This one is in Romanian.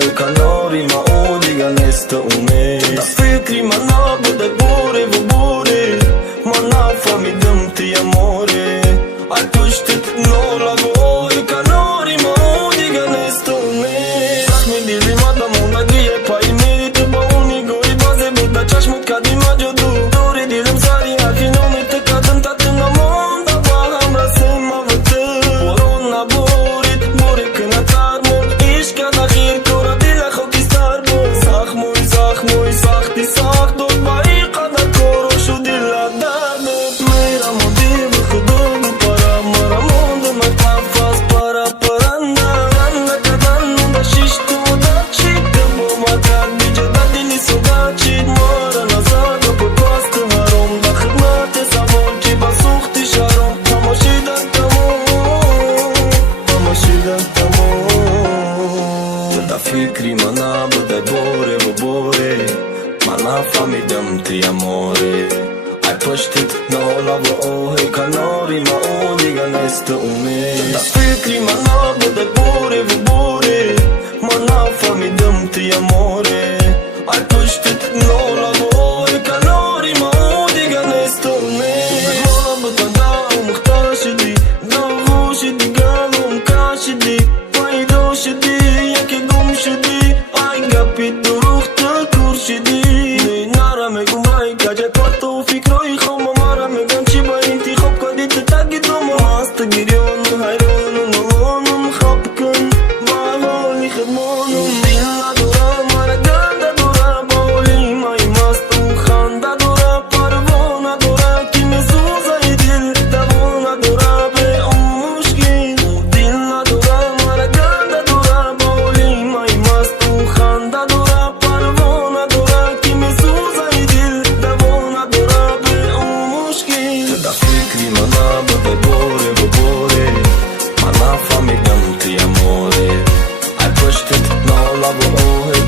e canori ma udiga nesta umes Da fikri ma na bude bure vë bure Ma na fami dëm ti amore Ai pushtit nola vë e canori ma udiga nesta umes Saq mi dili ma da munda gije pa I meri të ba uni go I baze buda qash mut ka di ma gjodu Dori dilëm sari a finomi të ka dënta të nga monda Pa hamra se ma vëtë Poron na burit, burit këna tarmon Ish ka da khir kora dila khoki starbo Sakh muj, sakh ti sakh do t'ba I qada koro shu dila dardo Mera mo divë këdogu para Mara monde ma t'afas para paranda Randa ka dannu da shishtu da qitë Bo ma t'ad bigja da dili so da qitë Mara na zaga për pas të harom Da khidnate sa vol që basuk t'i sharom Ta mo shida t'amor Ta mo shida t'amor Të da fikri ma na bëdaj bore vë bore Ma na fami dëm ti amore Ai pështit në ola vë ohe Kanori ma udiga nestë umes Të da fikri ma na bëdaj bore vë bore Ma na fami dëm ti amore Ai pështit në ola vë ohe Kanori ma udiga nestë umes Mola bëta da u më këta shidi Da u hu shidi gallu më ka shidi Pa I do shidi Jake gum shidi Ai nga pitu ruх të kur shidi Në nara me gumraj Ka gjaj parto u fikroj Kho ma mara me gan qiba inti Khop ka ditë të tagit do ma mas të girjon Në hajron në lonë Më khop kën Ba hol një khedmonë Dilla dura mara ganda dura Ba holi ma I mas të më khanda dura Parvona dura Kime zuza I dil Da vona dura Be u mushkin Dilla dura mara ganda dura Ba holi ma I mas të më khanda dura Parvona dura Kime zuza I dil Da vona dura Be u mushkin Të da fikri ma na bëdaj bore vë bore Ma na fami dëm ti amore Ai pështit në ola vë ohe